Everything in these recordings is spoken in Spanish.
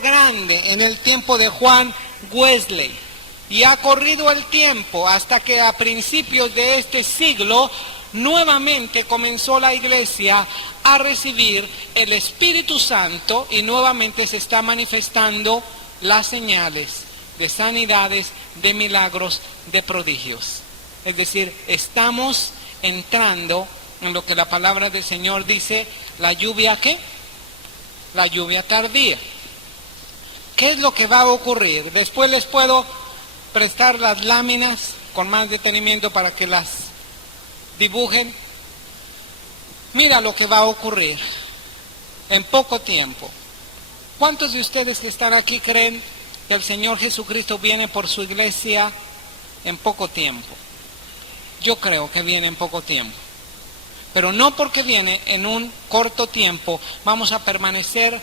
grande en el tiempo de Juan Wesley, y ha corrido el tiempo hasta que a principios de este siglo nuevamente comenzó la iglesia a recibir el Espíritu Santo y nuevamente se está manifestando las señales de sanidades, de milagros, de prodigios. Es decir, estamos entrando en lo que la palabra del Señor dice, la lluvia ¿qué? La lluvia tardía. ¿Qué es lo que va a ocurrir? Después les puedo prestar las láminas con más detenimiento para que las dibujen. Mira lo que va a ocurrir en poco tiempo. ¿Cuántos de ustedes que están aquí creen que el Señor Jesucristo viene por su iglesia en poco tiempo? Yo creo que viene en poco tiempo. Pero no porque viene en un corto tiempo vamos a permanecer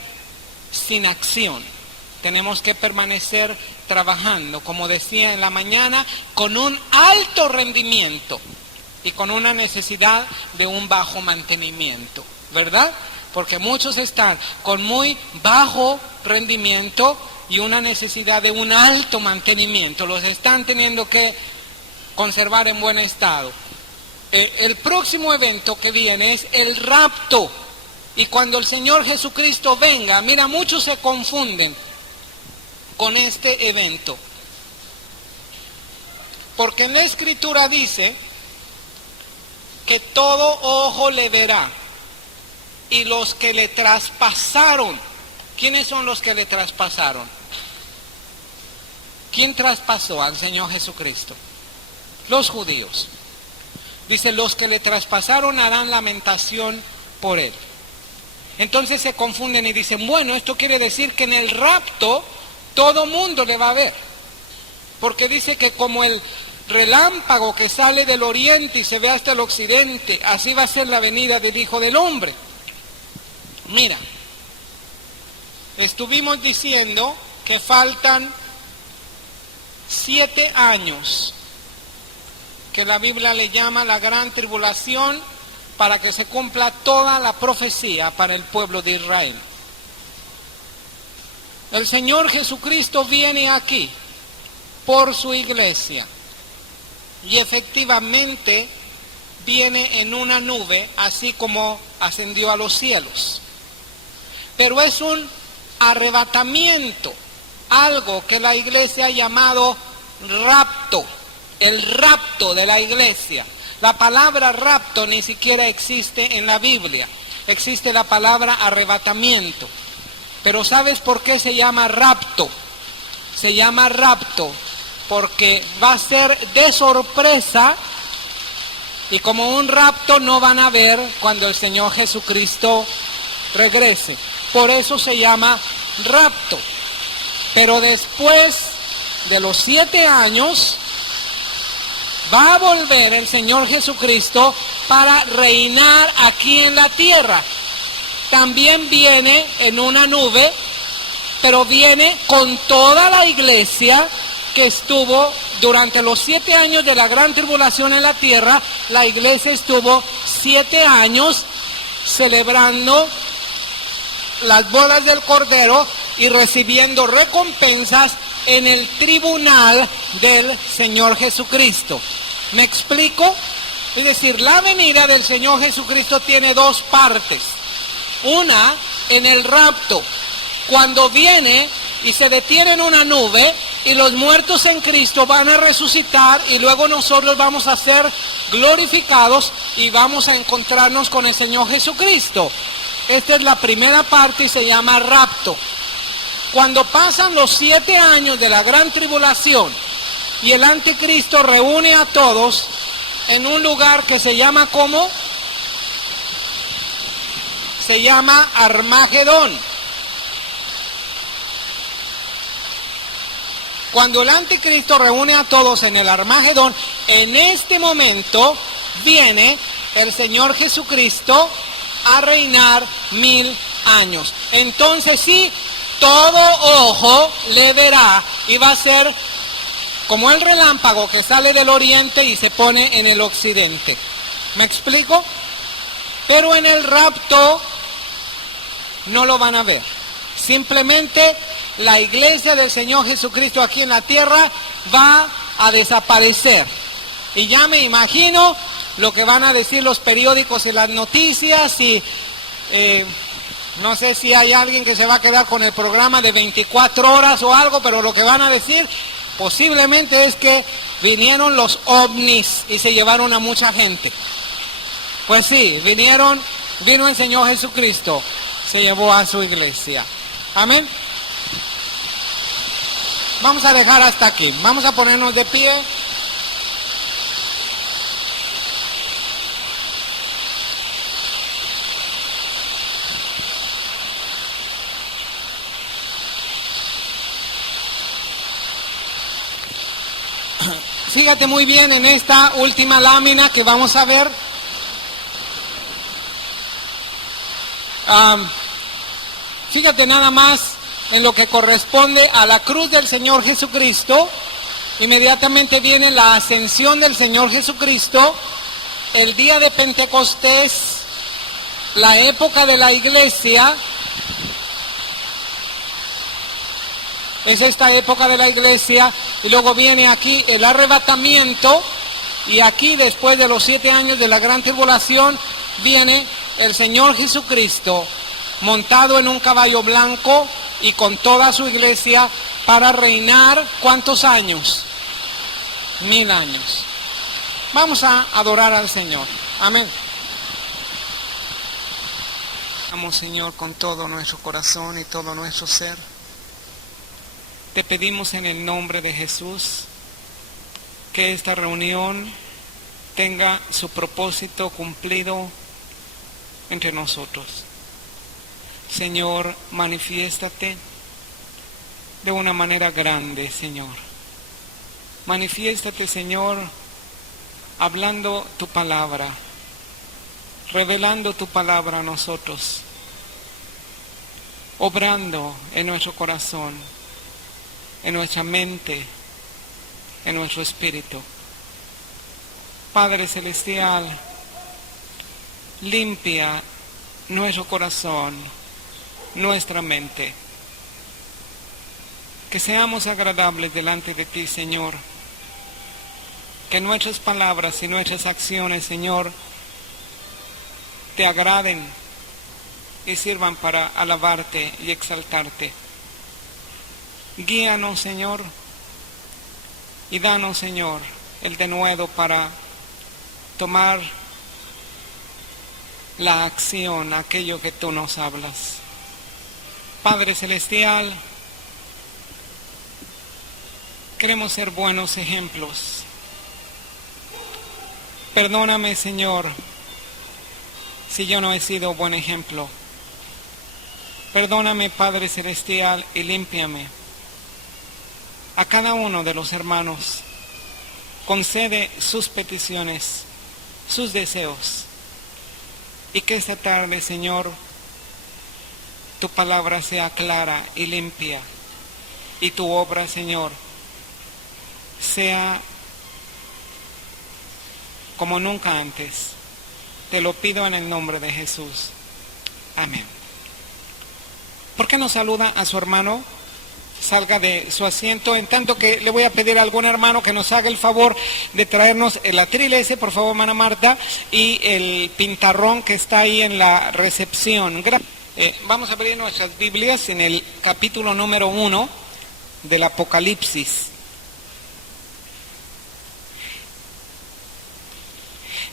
sin acción. Tenemos que permanecer trabajando, como decía en la mañana, con un alto rendimiento y con una necesidad de un bajo mantenimiento, ¿verdad? Porque muchos están con muy bajo rendimiento y una necesidad de un alto mantenimiento. Los están teniendo que conservar en buen estado. El próximo evento que viene es el rapto. Y cuando el Señor Jesucristo venga, mira, muchos se confunden con este evento. Porque en la Escritura dice que todo ojo le verá. Y los que le traspasaron, ¿quiénes son los que le traspasaron? ¿Quién traspasó al Señor Jesucristo? Los judíos. Dice, los que le traspasaron harán lamentación por él. Entonces se confunden y dicen, bueno, esto quiere decir que en el rapto todo mundo le va a ver. Porque dice que como el relámpago que sale del oriente y se ve hasta el occidente, así va a ser la venida del Hijo del Hombre. Mira, estuvimos diciendo que faltan 7 años, que la Biblia le llama la gran tribulación, para que se cumpla toda la profecía para el pueblo de Israel. El Señor Jesucristo viene aquí por su iglesia y efectivamente viene en una nube, así como ascendió a los cielos. Pero es un arrebatamiento, algo que la iglesia ha llamado rapto, el rapto de la iglesia. La palabra rapto ni siquiera existe en la Biblia, existe la palabra arrebatamiento. Pero ¿sabes por qué se llama rapto? Se llama rapto porque va a ser de sorpresa y como un rapto no van a ver cuando el Señor Jesucristo regrese. Por eso se llama rapto. Pero después de los 7 años va a volver el Señor Jesucristo para reinar aquí en la tierra. También viene en una nube, pero viene con toda la iglesia que estuvo durante los 7 años de la gran tribulación en la tierra. La iglesia estuvo 7 años celebrando las bodas del Cordero y recibiendo recompensas en el tribunal del Señor Jesucristo. ¿Me explico? Es decir, la venida del Señor Jesucristo tiene 2 partes. Una en el rapto, cuando viene y se detiene en una nube y los muertos en Cristo van a resucitar y luego nosotros vamos a ser glorificados y vamos a encontrarnos con el Señor Jesucristo. Esta es la primera parte y se llama rapto. Cuando pasan los 7 años de la gran tribulación y el anticristo reúne a todos en un lugar que se llama ¿cómo? Se llama Armagedón. Cuando el anticristo reúne a todos en el Armagedón, en este momento viene el Señor Jesucristo a reinar 1000 años. Entonces sí, todo ojo le verá y va a ser como el relámpago que sale del oriente y se pone en el occidente. ¿Me explico? Pero en el rapto no lo van a ver. Simplemente la iglesia del Señor Jesucristo aquí en la tierra va a desaparecer. Y ya me imagino lo que van a decir los periódicos y las noticias y no sé si hay alguien que se va a quedar con el programa de 24 horas o algo, pero lo que van a decir posiblemente es que vinieron los ovnis y se llevaron a mucha gente. Pues sí, vino el Señor Jesucristo, se llevó a su iglesia. Amén. Vamos a dejar hasta aquí, vamos a ponernos de pie. Fíjate muy bien en esta última lámina que vamos a ver. Fíjate nada más en lo que corresponde a la cruz del Señor Jesucristo. Inmediatamente viene la ascensión del Señor Jesucristo, el día de Pentecostés, la época de la iglesia. Es esta época de la iglesia, y luego viene aquí el arrebatamiento, y aquí después de los 7 años de la gran tribulación, viene el Señor Jesucristo montado en un caballo blanco y con toda su iglesia para reinar. ¿Cuántos años? 1000 años. Vamos a adorar al Señor. Amén. Vamos, Señor, con todo nuestro corazón y todo nuestro ser. Te pedimos en el nombre de Jesús que esta reunión tenga su propósito cumplido entre nosotros. Señor, manifiéstate de una manera grande, Señor. Manifiéstate, Señor, hablando tu palabra, revelando tu palabra a nosotros, obrando en nuestro corazón, en nuestra mente, en nuestro espíritu. Padre Celestial, limpia nuestro corazón, nuestra mente. Que seamos agradables delante de ti, Señor. Que nuestras palabras y nuestras acciones, Señor, te agraden y sirvan para alabarte y exaltarte. Guíanos, Señor, y danos, Señor, el denuedo para tomar la acción, aquello que tú nos hablas. Padre Celestial, queremos ser buenos ejemplos. Perdóname, Señor, si yo no he sido buen ejemplo. Perdóname, Padre Celestial, y límpiame. A cada uno de los hermanos, concede sus peticiones, sus deseos, y que esta tarde, Señor, tu palabra sea clara y limpia, y tu obra, Señor, sea como nunca antes. Te lo pido en el nombre de Jesús. Amén. ¿Por qué no saluda a su hermano? Salga de su asiento, en tanto que le voy a pedir a algún hermano que nos haga el favor de traernos el atril ese, por favor, hermana Marta, y el pintarrón que está ahí en la recepción. Vamos a abrir nuestras Biblias en el capítulo número 1 del Apocalipsis.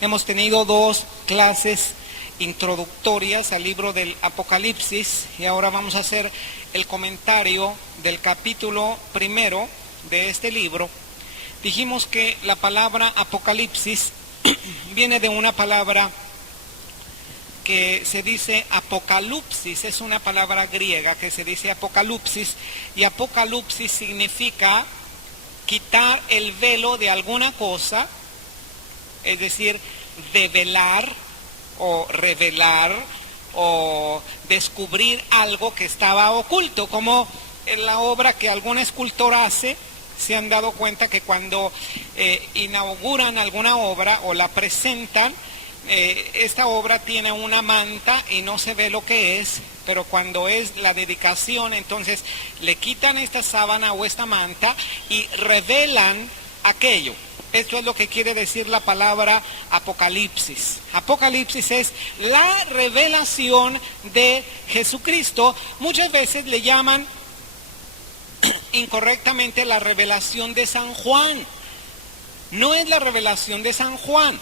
Hemos tenido 2 clases introductorias al libro del Apocalipsis y ahora vamos a hacer el comentario del capítulo 1 de este libro. Dijimos que la palabra Apocalipsis viene de una palabra que se dice apocalipsis, es una palabra griega que se dice apocalipsis, y apocalipsis significa quitar el velo de alguna cosa, es decir, develar o revelar o descubrir algo que estaba oculto, como en la obra que algún escultor hace. Se han dado cuenta que cuando inauguran alguna obra o la presentan, esta obra tiene una manta y no se ve lo que es, pero cuando es la dedicación, entonces le quitan esta sábana o esta manta y revelan aquello. Esto es lo que quiere decir la palabra Apocalipsis. Apocalipsis es la revelación de Jesucristo. Muchas veces le llaman incorrectamente la revelación de San Juan. No es la revelación de San Juan,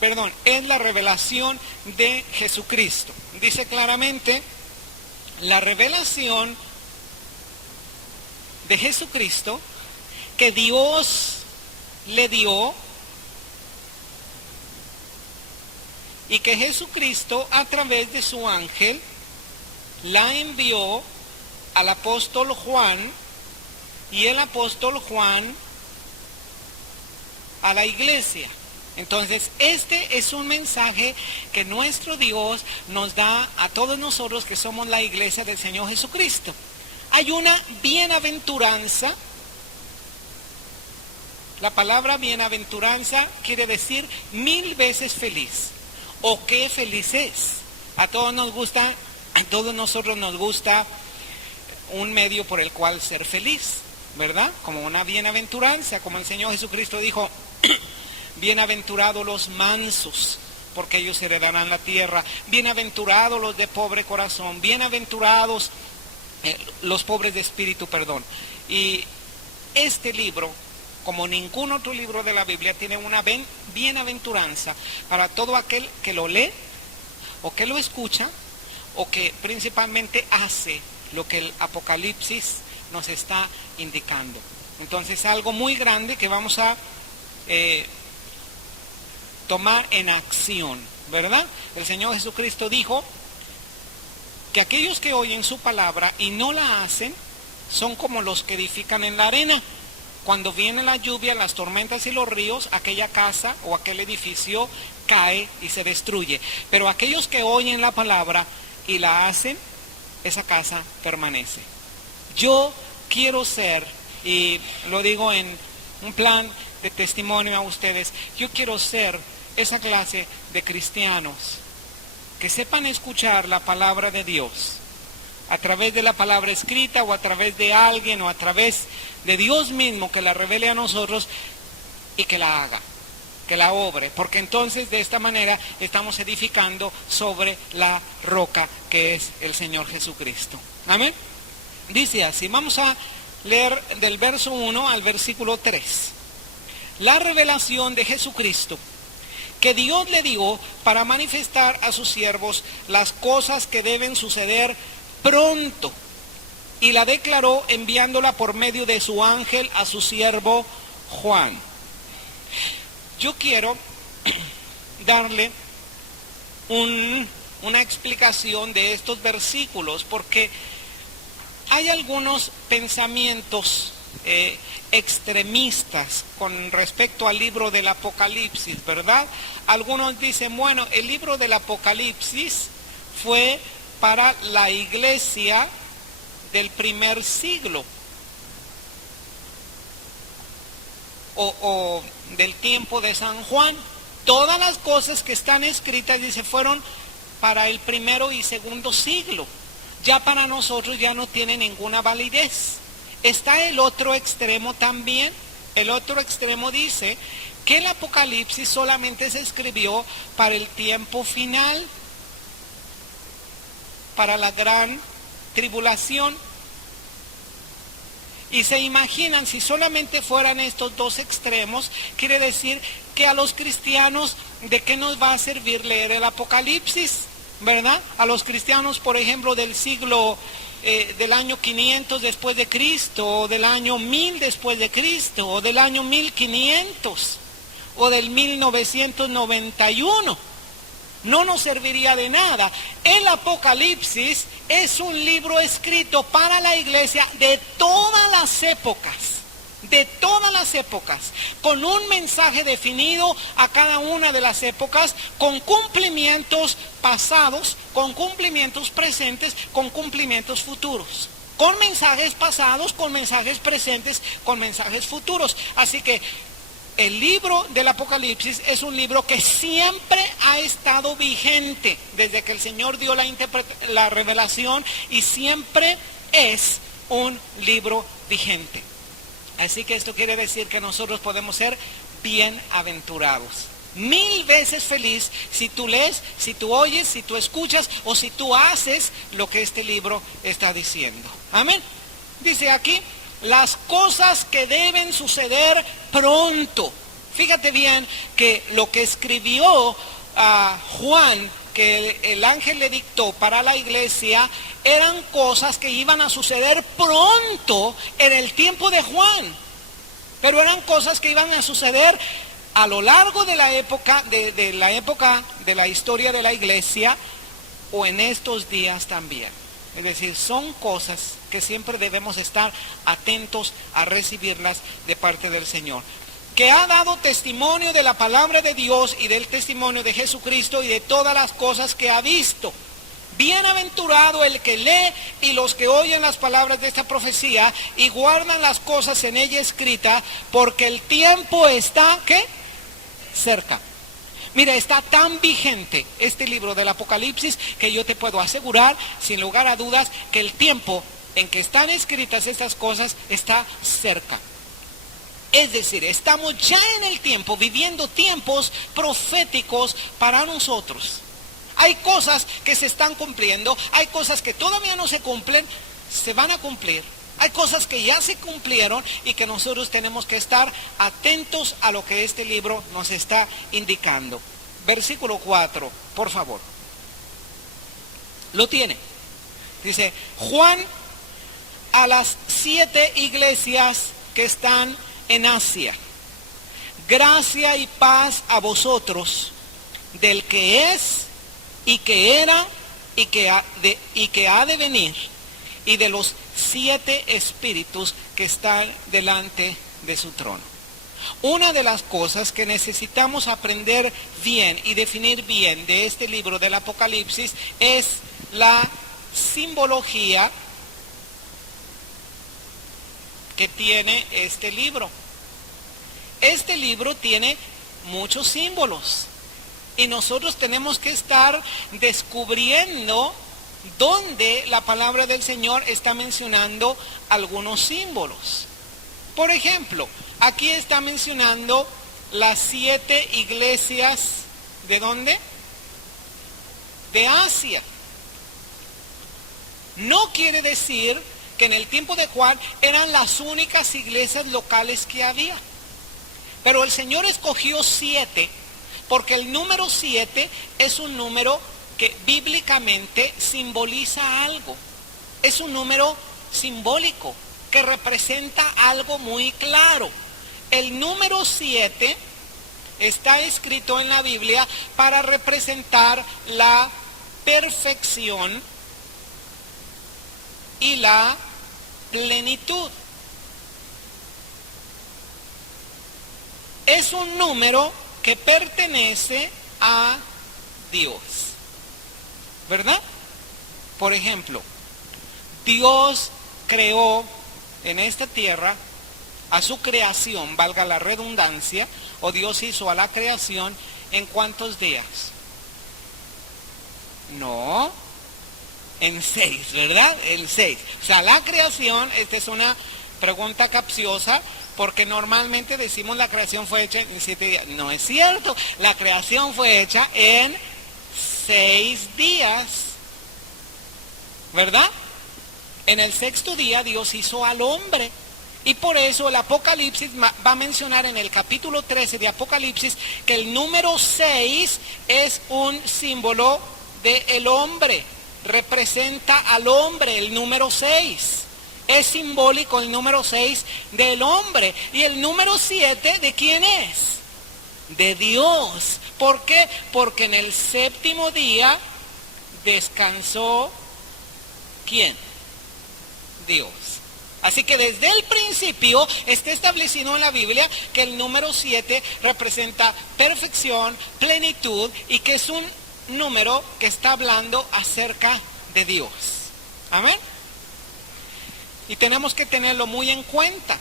perdón, es la revelación de Jesucristo. Dice claramente, la revelación de Jesucristo que Dios le dio y que Jesucristo a través de su ángel la envió al apóstol Juan y el apóstol Juan a la iglesia. Entonces, este es un mensaje que nuestro Dios nos da a todos nosotros que somos la iglesia del Señor Jesucristo. Hay una bienaventuranza. La palabra bienaventuranza quiere decir 1000 veces feliz. ¿O qué feliz es? A todos nosotros nos gusta un medio por el cual ser feliz, ¿verdad? Como una bienaventuranza, como el Señor Jesucristo dijo, bienaventurados los mansos, porque ellos heredarán la tierra. Bienaventurados los de pobre corazón, bienaventurados los pobres de espíritu, perdón. Y este libro, como ningún otro libro de la Biblia, tiene una bienaventuranza para todo aquel que lo lee, o que lo escucha, o que principalmente hace lo que el Apocalipsis nos está indicando. Entonces, algo muy grande que vamos a tomar en acción, ¿verdad? El Señor Jesucristo dijo que aquellos que oyen su palabra y no la hacen son como los que edifican en la arena. Cuando viene la lluvia, las tormentas y los ríos, aquella casa o aquel edificio cae y se destruye. Pero aquellos que oyen la palabra y la hacen, esa casa permanece. Yo quiero ser, y lo digo en un plan de testimonio a ustedes, yo quiero ser esa clase de cristianos que sepan escuchar la palabra de Dios a través de la palabra escrita o a través de alguien o a través de Dios mismo, que la revele a nosotros y que la haga, que la obre, porque entonces de esta manera estamos edificando sobre la roca que es el Señor Jesucristo. Amén. Dice así, vamos a leer del verso 1 al versículo 3. La revelación de Jesucristo que Dios le dio para manifestar a sus siervos las cosas que deben suceder pronto, y la declaró enviándola por medio de su ángel a su siervo Juan. Yo quiero darle una explicación de estos versículos, porque hay algunos pensamientos extremistas con respecto al libro del Apocalipsis, ¿verdad? Algunos dicen, bueno, el libro del Apocalipsis fue para la iglesia del primer siglo o del tiempo de San Juan. Todas las cosas que están escritas, dice, fueron para el primero y segundo siglo. Ya para nosotros ya no tiene ninguna validez. Está el otro extremo también. El otro extremo dice que el Apocalipsis solamente se escribió para el tiempo final, para la gran tribulación. Y se imaginan, si solamente fueran estos dos extremos, quiere decir que a los cristianos, ¿de qué nos va a servir leer el Apocalipsis? ¿Verdad? A los cristianos, por ejemplo, del siglo del año 500 después de Cristo, o del año 1000 después de Cristo, o del año 1500, o del 1991. No nos serviría de nada. El Apocalipsis es un libro escrito para la iglesia de todas las épocas, con un mensaje definido a cada una de las épocas, con cumplimientos pasados, con cumplimientos presentes, con cumplimientos futuros, con mensajes pasados, con mensajes presentes, con mensajes futuros. Así que el libro del Apocalipsis es un libro que siempre ha estado vigente desde que el Señor dio la revelación, y siempre es un libro vigente. Así que esto quiere decir que nosotros podemos ser bienaventurados, 1000 veces feliz si tú lees, si tú oyes, si tú escuchas o si tú haces lo que este libro está diciendo. Amén. Dice aquí, las cosas que deben suceder pronto. Fíjate bien que lo que escribió Juan, que el ángel le dictó para la iglesia, eran cosas que iban a suceder pronto en el tiempo de Juan. Pero eran cosas que iban a suceder a lo largo de la época, de la época de la historia de la iglesia, o en estos días también. Es decir, son cosas que siempre debemos estar atentos a recibirlas de parte del Señor, que ha dado testimonio de la palabra de Dios y del testimonio de Jesucristo y de todas las cosas que ha visto. Bienaventurado el que lee y los que oyen las palabras de esta profecía y guardan las cosas en ella escritas, porque el tiempo está, ¿qué? Cerca. Mira, está tan vigente este libro del Apocalipsis que yo te puedo asegurar, sin lugar a dudas, que el tiempo en que están escritas estas cosas está cerca. Es decir, estamos ya en el tiempo, viviendo tiempos proféticos para nosotros. Hay cosas que se están cumpliendo, hay cosas que todavía no se cumplen, se van a cumplir. Hay cosas que ya se cumplieron y que nosotros tenemos que estar atentos a lo que este libro nos está indicando. Versículo 4, por favor. Lo tiene. Dice, Juan a las 7 iglesias que están en Asia. Gracia y paz a vosotros, del que es y que era y que ha de venir, y de los 7 espíritus que están delante de su trono. Una de las cosas que necesitamos aprender bien y definir bien de este libro del Apocalipsis es la simbología que tiene este libro. Este libro tiene muchos símbolos y nosotros tenemos que estar descubriendo dónde la palabra del Señor está mencionando algunos símbolos. Por ejemplo, aquí está mencionando las 7 iglesias, ¿de dónde? De Asia. No quiere decir que en el tiempo de Juan eran las únicas iglesias locales que había. Pero el Señor escogió 7 porque el número 7 es un número que bíblicamente simboliza algo. Es un número simbólico que representa algo muy claro. El número 7 está escrito en la Biblia para representar la perfección y la plenitud. Es un número que pertenece a Dios, ¿verdad? Por ejemplo, Dios creó en esta tierra a su creación, valga la redundancia, o Dios hizo a la creación ¿en cuántos días? No, en 6, ¿verdad? En 6. O sea, la creación, esta es una pregunta capciosa, porque normalmente decimos la creación fue hecha en 7 días. No es cierto, la creación fue hecha en 6 días, ¿verdad? En el 6º día Dios hizo al hombre. Y por eso el Apocalipsis va a mencionar en el capítulo 13 de Apocalipsis que el número 6 es un símbolo del hombre. Representa al hombre el número 6. Es simbólico el número 6 del hombre. ¿Y el número 7 de quién es? De Dios. ¿Por qué? Porque en el 7º día descansó ¿quién? Dios. Así que desde el principio está establecido en la Biblia que el número 7 representa perfección, plenitud y que es un número que está hablando acerca de Dios. Amén. Y tenemos que tenerlo muy en cuenta,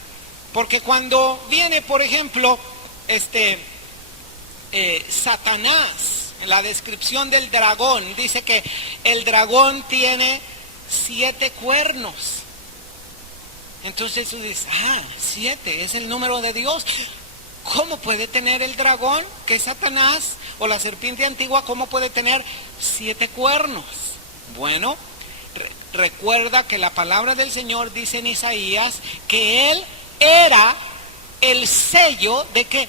porque cuando viene, por ejemplo, Satanás, en la descripción del dragón, dice que el dragón tiene 7 cuernos. Entonces tú dices, 7 es el número de Dios. ¿Cómo puede tener el dragón, que es Satanás, o la serpiente antigua, cómo puede tener 7 cuernos? Bueno, recuerda que la palabra del Señor dice en Isaías que Él era el sello ¿de qué?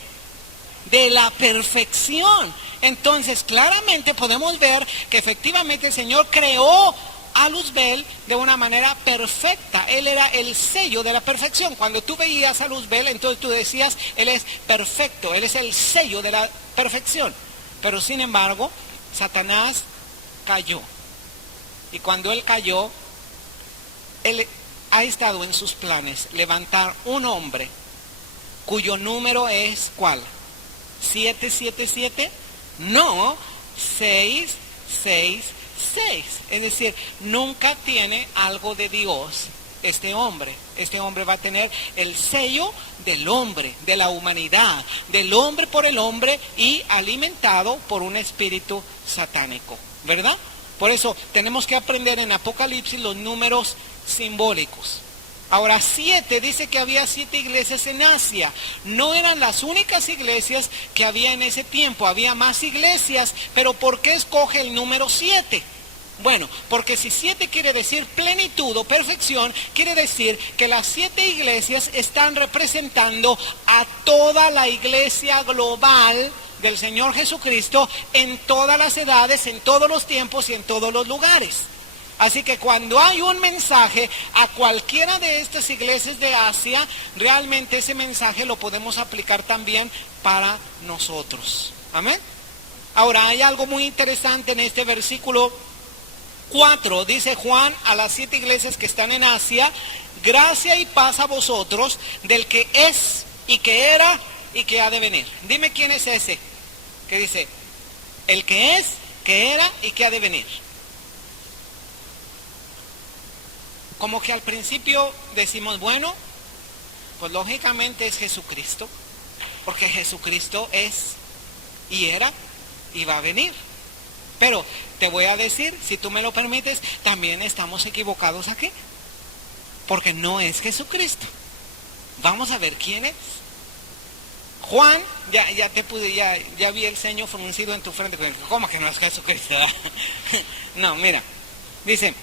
De la perfección. Entonces claramente podemos ver que efectivamente el Señor creó a Luzbel de una manera perfecta. Él era el sello de la perfección. Cuando tú veías a Luzbel, entonces tú decías, Él es perfecto, Él es el sello de la perfección. Pero sin embargo, Satanás cayó. Y cuando él cayó, él ha estado en sus planes levantar un hombre cuyo número es ¿cuál? 777, no 666. Es decir, nunca tiene algo de Dios este hombre. Este hombre va a tener el sello del hombre, de la humanidad, del hombre por el hombre y alimentado por un espíritu satánico, ¿verdad? Por eso tenemos que aprender en Apocalipsis los números simbólicos. Ahora 7, dice que había 7 iglesias en Asia. No eran las únicas iglesias que había en ese tiempo, había más iglesias, pero ¿por qué escoge el número 7? Bueno, porque si 7 quiere decir plenitud o perfección, quiere decir que las 7 iglesias están representando a toda la iglesia global del Señor Jesucristo en todas las edades, en todos los tiempos y en todos los lugares. Así que cuando hay un mensaje a cualquiera de estas iglesias de Asia, realmente ese mensaje lo podemos aplicar también para nosotros. Amén. Ahora hay algo muy interesante en este versículo 4, dice Juan a las 7 iglesias que están en Asia: gracia y paz a vosotros del que es y que era y que ha de venir. Dime quién es ese que dice el que es, que era y que ha de venir. Como que al principio decimos, bueno, pues lógicamente es Jesucristo, porque Jesucristo es y era y va a venir. Pero te voy a decir, si tú me lo permites, también estamos equivocados aquí, porque no es Jesucristo. Vamos a ver quién es. Juan, ya vi el ceño fruncido en tu frente. ¿Cómo que no es Jesucristo? No, mira, dice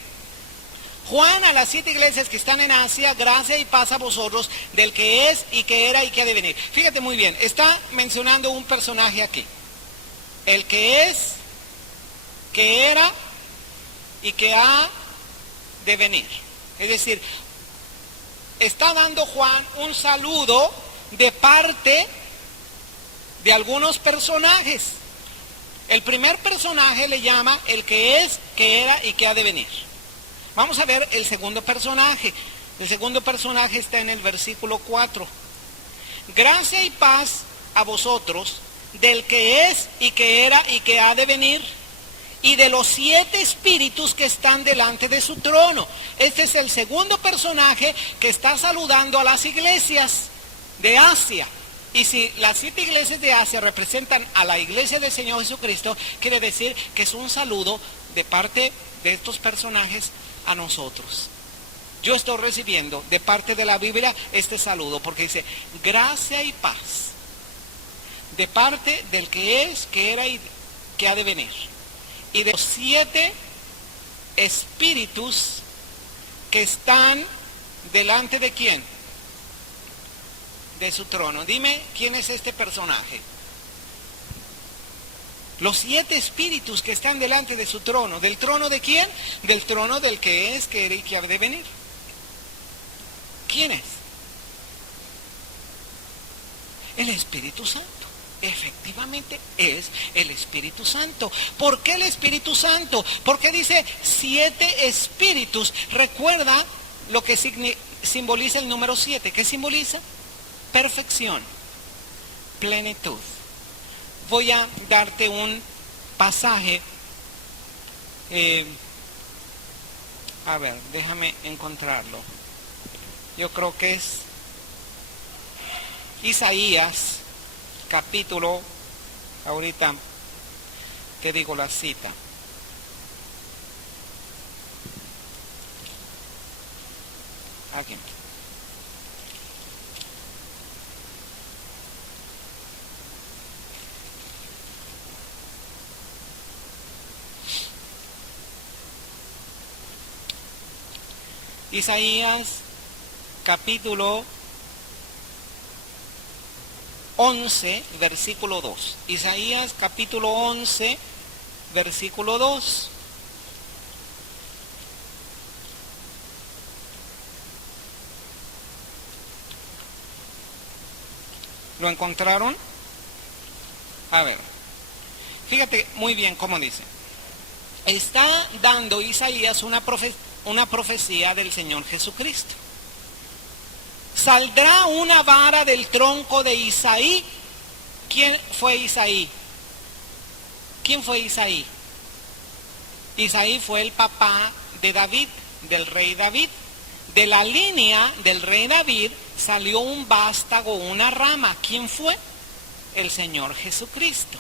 Juan a las 7 iglesias que están en Asia: gracia y paz a vosotros del que es y que era y que ha de venir. Fíjate muy bien, está mencionando un personaje aquí: el que es, que era y que ha de venir. Es decir, está dando Juan un saludo de parte de algunos personajes. El primer personaje le llama el que es, que era y que ha de venir. Vamos a ver el segundo personaje. El segundo personaje está en el versículo 4. Gracia y paz a vosotros del que es y que era y que ha de venir, y de los 7 espíritus que están delante de su trono. Este es el segundo personaje que está saludando a las iglesias de Asia. Y si las 7 iglesias de Asia representan a la iglesia del Señor Jesucristo, quiere decir que es un saludo de parte de estos personajes a nosotros. Yo estoy recibiendo de parte de la Biblia este saludo, porque dice gracia y paz de parte del que es, que era y que ha de venir, y de los 7 espíritus que están delante de ¿quién? De su trono. Dime quién es este personaje. Los 7 espíritus que están delante de su trono. ¿Del trono de quién? Del trono del que es, que era y que ha de venir. ¿Quién es? El Espíritu Santo. Efectivamente es el Espíritu Santo. ¿Por qué el Espíritu Santo? Porque dice 7 espíritus. Recuerda lo que simboliza el número 7. ¿Qué simboliza? Perfección, plenitud. Voy a darte un pasaje. A ver, déjame encontrarlo. Yo creo que es Isaías capítulo, ahorita te digo la cita. Aquí. Isaías capítulo 11, versículo 2. Isaías capítulo 11, versículo 2. ¿Lo encontraron? A ver, fíjate muy bien cómo dice. Está dando Isaías una profecía del Señor Jesucristo. Saldrá una vara del tronco de Isaí. ¿Quién fue Isaí? ¿Quién fue Isaí? Isaí fue el papá de David, del rey David. De la línea del rey David salió un vástago, una rama. ¿Quién fue? El Señor Jesucristo.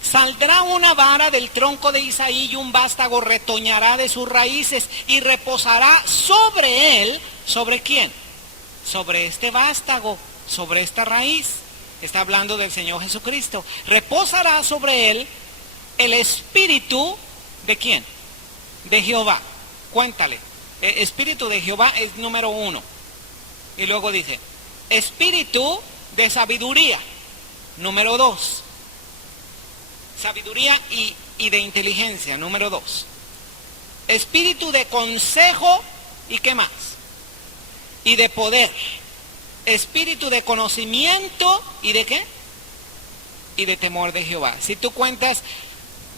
Saldrá una vara del tronco de Isaí y un vástago retoñará de sus raíces y reposará sobre él. ¿Sobre quién? Sobre este vástago, sobre esta raíz. Está hablando del Señor Jesucristo. Reposará sobre él el espíritu ¿de quién? De Jehová. Cuéntale. El espíritu de Jehová es número 1. Y luego dice, espíritu de sabiduría, número 2. Sabiduría y de inteligencia, número 2. Espíritu de consejo, ¿y qué más? Y de poder. Espíritu de conocimiento, ¿y de qué? Y de temor de Jehová. Si tú cuentas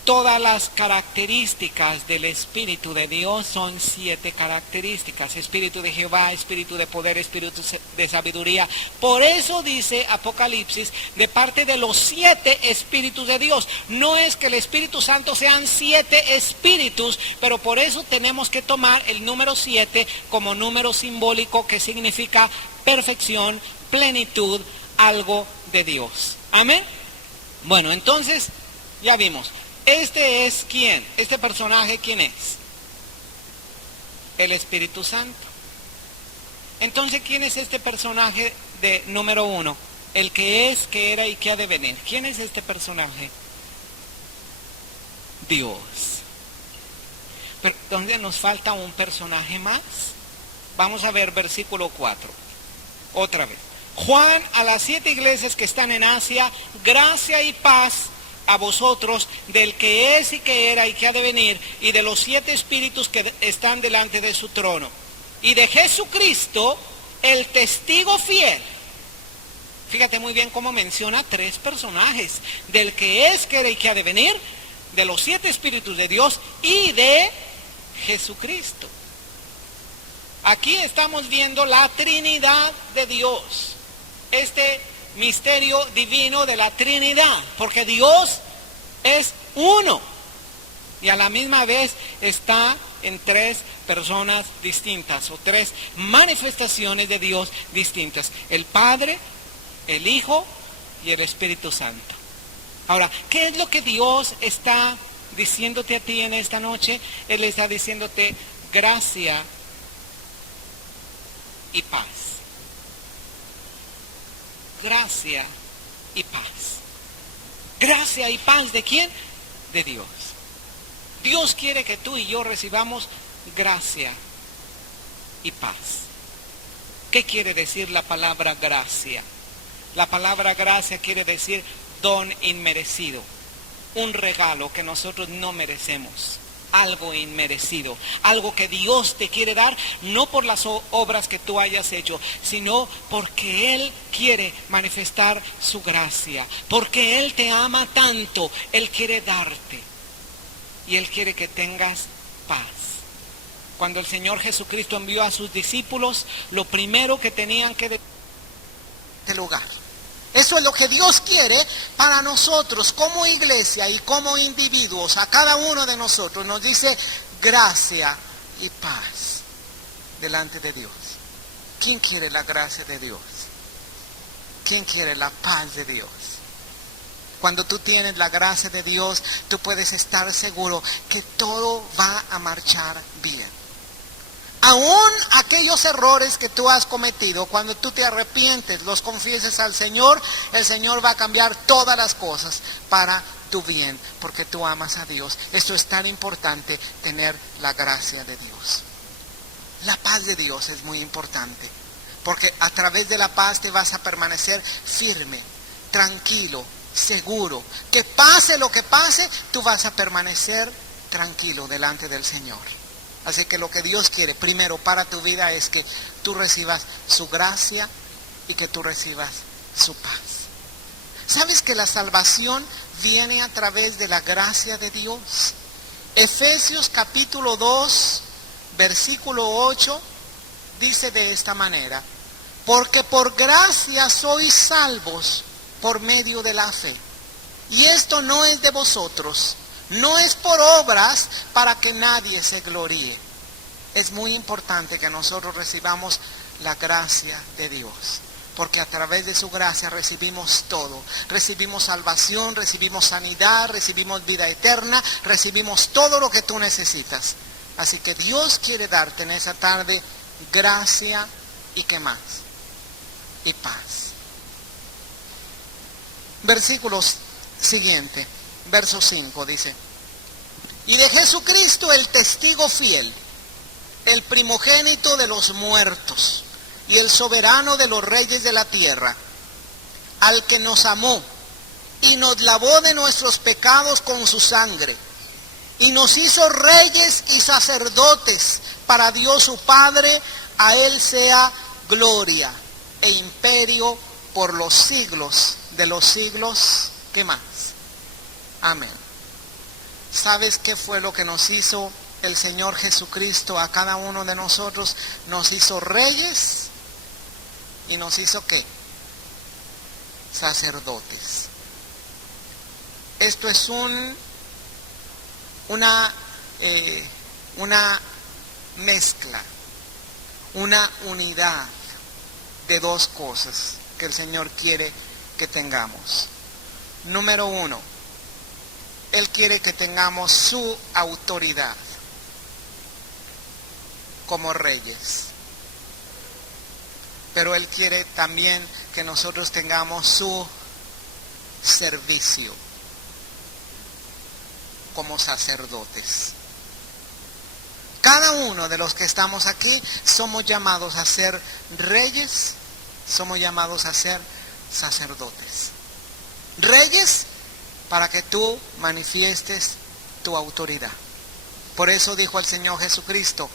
todas las características del Espíritu de Dios, son 7 características. Espíritu de Jehová, espíritu de poder, espíritu de sabiduría. Por eso dice Apocalipsis, de parte de los 7 espíritus de Dios. No es que el Espíritu Santo sean 7 espíritus, pero por eso tenemos que tomar el número 7 como número simbólico que significa perfección, plenitud, algo de Dios. Amén. Bueno, entonces ya vimos. Este es ¿quién? Este personaje, ¿quién es? El Espíritu Santo. Entonces, ¿quién es este personaje de número 1? El que es, que era y que ha de venir. ¿Quién es este personaje? Dios. Pero ¿dónde nos falta un personaje más? Vamos a ver versículo 4. Otra vez. Juan, a las 7 iglesias que están en Asia, gracia y paz a vosotros, del que es y que era y que ha de venir, y de los 7 espíritus que están delante de su trono, y de Jesucristo, el testigo fiel. Fíjate muy bien cómo menciona 3 personajes: del que es, que era y que ha de venir, de los 7 espíritus de Dios y de Jesucristo. Aquí estamos viendo la Trinidad de Dios, este misterio divino de la Trinidad, porque Dios es uno y a la misma vez está en 3 personas distintas, o 3 manifestaciones de Dios distintas: el Padre, el Hijo y el Espíritu Santo. Ahora, ¿qué es lo que Dios está diciéndote a ti en esta noche? Él está diciéndote gracia y paz. Gracia y paz. Gracia y paz, ¿de quién? De Dios. Dios quiere que tú y yo recibamos gracia y paz. ¿Qué quiere decir la palabra gracia? La palabra gracia quiere decir don inmerecido, un regalo que nosotros no merecemos. Algo inmerecido, algo que Dios te quiere dar, no por las obras que tú hayas hecho, sino porque Él quiere manifestar su gracia, porque Él te ama tanto, Él quiere darte, y Él quiere que tengas paz. Cuando el Señor Jesucristo envió a sus discípulos, lo primero que tenían que decir este lugar. Eso es lo que Dios quiere para nosotros como iglesia y como individuos. A cada uno de nosotros nos dice gracia y paz delante de Dios. ¿Quién quiere la gracia de Dios? ¿Quién quiere la paz de Dios? Cuando tú tienes la gracia de Dios, tú puedes estar seguro que todo va a marchar bien. Aún aquellos errores que tú has cometido, cuando tú te arrepientes, los confieses al Señor, el Señor va a cambiar todas las cosas para tu bien, porque tú amas a Dios. Esto es tan importante, tener la gracia de Dios. La paz de Dios es muy importante, porque a través de la paz te vas a permanecer firme, tranquilo, seguro. Que pase lo que pase, tú vas a permanecer tranquilo delante del Señor. Así que lo que Dios quiere primero para tu vida es que tú recibas su gracia y que tú recibas su paz. ¿Sabes que la salvación viene a través de la gracia de Dios? Efesios capítulo 2, versículo 8, dice de esta manera: porque por gracia sois salvos por medio de la fe. Y esto no es de vosotros, no es por obras para que nadie se gloríe. Es muy importante que nosotros recibamos la gracia de Dios, porque a través de su gracia recibimos todo. Recibimos salvación, recibimos sanidad, recibimos vida eterna, recibimos todo lo que tú necesitas. Así que Dios quiere darte en esa tarde gracia y ¿qué más? Y paz. Versículo siguiente, verso 5 dice: y de Jesucristo el testigo fiel, el primogénito de los muertos y el soberano de los reyes de la tierra, al que nos amó y nos lavó de nuestros pecados con su sangre, y nos hizo reyes y sacerdotes para Dios su Padre. A él sea gloria e imperio por los siglos de los siglos. ¿Qué más? Amén. ¿Sabes qué fue lo que nos hizo el Señor Jesucristo a cada uno de nosotros? Nos hizo reyes y nos hizo ¿qué? Sacerdotes. Esto es una mezcla, una unidad de dos cosas que el Señor quiere que tengamos. Número uno, Él quiere que tengamos su autoridad como reyes. Pero Él quiere también que nosotros tengamos su servicio como sacerdotes. Cada uno de los que estamos aquí somos llamados a ser reyes, somos llamados a ser sacerdotes. Reyes para que tú manifiestes tu autoridad. Por eso dijo el Señor Jesucristo: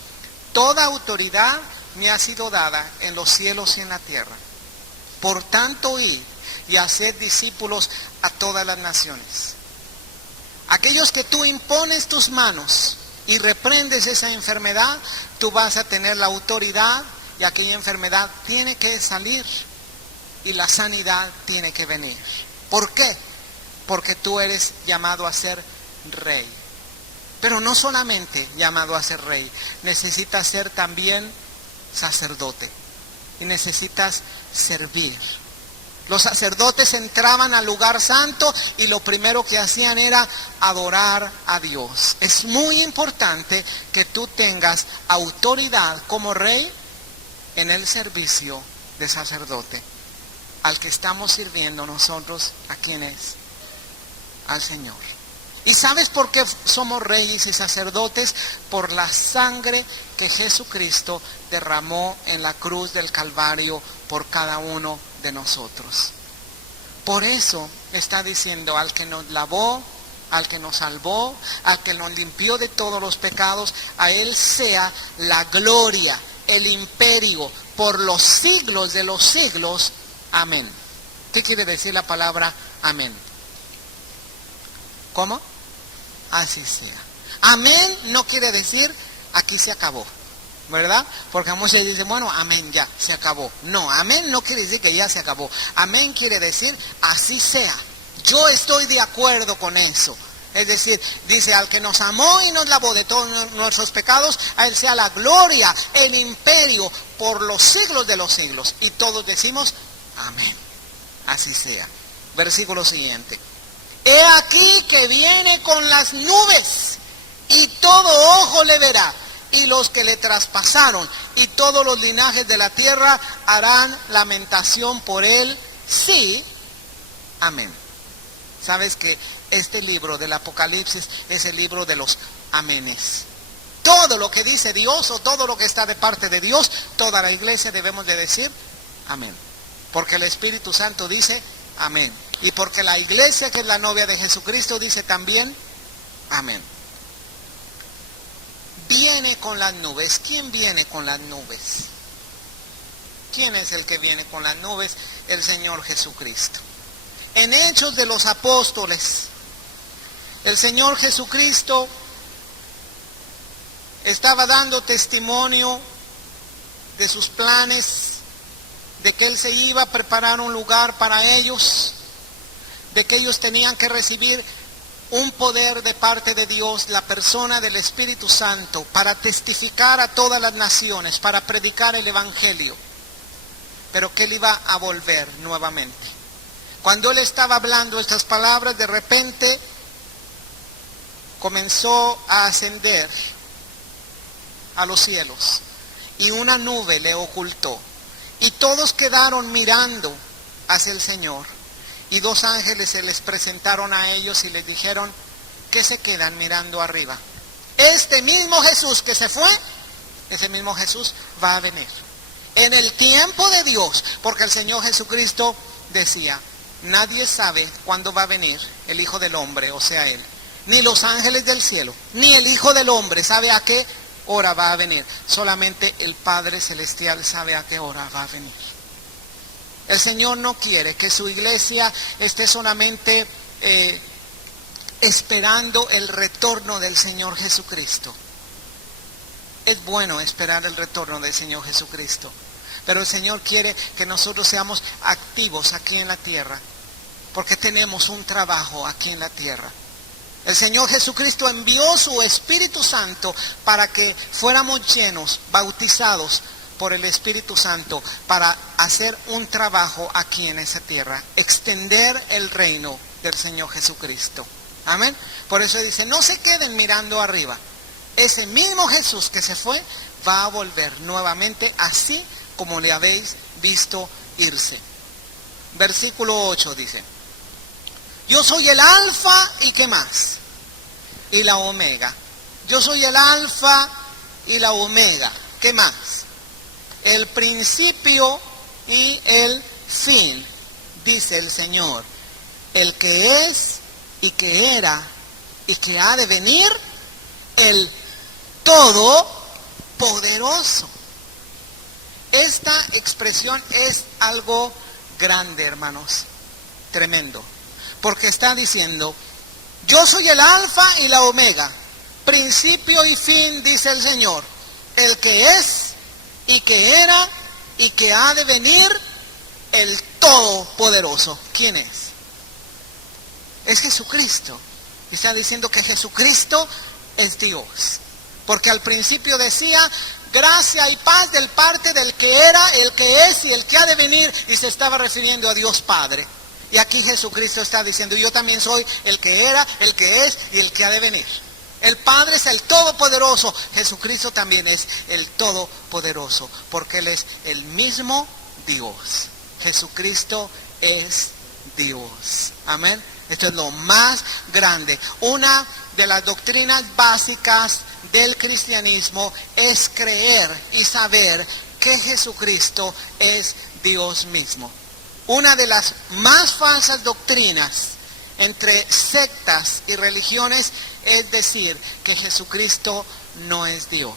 toda autoridad me ha sido dada en los cielos y en la tierra. Por tanto, id y haced discípulos a todas las naciones. Aquellos que tú impones tus manos y reprendes esa enfermedad, tú vas a tener la autoridad y aquella enfermedad tiene que salir y la sanidad tiene que venir. ¿Por qué? Porque tú eres llamado a ser rey. Pero no solamente llamado a ser rey, necesitas ser también sacerdote y necesitas servir. Los sacerdotes entraban al lugar santo y lo primero que hacían era adorar a Dios. Es muy importante que tú tengas autoridad como rey en el servicio de sacerdote. Al que estamos sirviendo nosotros, ¿a quién es? Al Señor. ¿Y sabes por qué somos reyes y sacerdotes? Por la sangre que Jesucristo derramó en la cruz del Calvario por cada uno de nosotros. Por eso está diciendo: al que nos lavó, al que nos salvó, al que nos limpió de todos los pecados, a Él sea la gloria, el imperio por los siglos de los siglos. Amén. ¿Qué quiere decir la palabra amén? ¿Cómo? Así sea. Amén no quiere decir aquí se acabó, ¿verdad? Porque muchos dicen, bueno, amén, ya, se acabó. No, amén no quiere decir que ya se acabó. Amén quiere decir así sea. Yo estoy de acuerdo con eso. Es decir, dice: al que nos amó y nos lavó de todos nuestros pecados, a Él sea la gloria, el imperio por los siglos de los siglos. Y todos decimos amén. así sea. Versículo siguiente. He aquí que viene con las nubes, y todo ojo le verá, y los que le traspasaron, y todos los linajes de la tierra harán lamentación por él. Sí, amén. Sabes que este libro del Apocalipsis es el libro de los amenes. Todo lo que dice Dios o todo lo que está de parte de Dios, toda la iglesia debemos de decir amén. Porque el Espíritu Santo dice amén. Y porque la iglesia, que es la novia de Jesucristo, dice también amén. Viene con las nubes. ¿Quién viene con las nubes? ¿Quién es el que viene con las nubes? El Señor Jesucristo. En Hechos de los Apóstoles, el Señor Jesucristo estaba dando testimonio de sus planes, de que Él se iba a preparar un lugar para ellos, de que ellos tenían que recibir un poder de parte de Dios, la persona del Espíritu Santo, para testificar a todas las naciones, para predicar el Evangelio, pero que Él iba a volver nuevamente. Cuando Él estaba hablando estas palabras, de repente comenzó a ascender a los cielos y una nube le ocultó, y todos quedaron mirando hacia el Señor, y dos ángeles se les presentaron a ellos y les dijeron: ¿qué se quedan mirando arriba? Este mismo Jesús que se fue, ese mismo Jesús va a venir en el tiempo de Dios, porque el Señor Jesucristo decía: nadie sabe cuándo va a venir el Hijo del Hombre, o sea Él, ni los ángeles del cielo, ni el Hijo del Hombre sabe a qué hora va a venir. Solamente el Padre Celestial sabe a qué hora va a venir. El Señor no quiere que su iglesia esté solamente esperando el retorno del Señor Jesucristo. Es bueno esperar el retorno del Señor Jesucristo, pero el Señor quiere que nosotros seamos activos aquí en la tierra, porque tenemos un trabajo aquí en la tierra. El Señor Jesucristo envió su Espíritu Santo para que fuéramos llenos, bautizados por el Espíritu Santo, para hacer un trabajo aquí en esa tierra, extender el reino del Señor Jesucristo. Amén. Por eso dice: no se queden mirando arriba. Ese mismo Jesús que se fue va a volver nuevamente, así como le habéis visto irse. Versículo 8 dice: yo soy el alfa y ¿qué más? Y la omega. Yo soy el alfa y la omega. ¿Qué más? El principio y el fin, dice el Señor. El que es y que era y que ha de venir, el Todopoderoso. Esta expresión es algo grande, hermanos, tremendo, porque está diciendo: yo soy el alfa y la omega, principio y fin, dice el Señor, el que es y que era y que ha de venir, el Todopoderoso. ¿Quién es? Es Jesucristo. Está diciendo que Jesucristo es Dios, porque al principio decía: gracia y paz del parte del que era, el que es y el que ha de venir, y se estaba refiriendo a Dios Padre. Y aquí Jesucristo está diciendo: yo también soy el que era, el que es y el que ha de venir. El Padre es el Todopoderoso, Jesucristo también es el Todopoderoso, porque Él es el mismo Dios. Jesucristo es Dios. Amén. Esto es lo más grande. Una de las doctrinas básicas del cristianismo es creer y saber que Jesucristo es Dios mismo. Una de las más falsas doctrinas entre sectas y religiones es decir que Jesucristo no es Dios,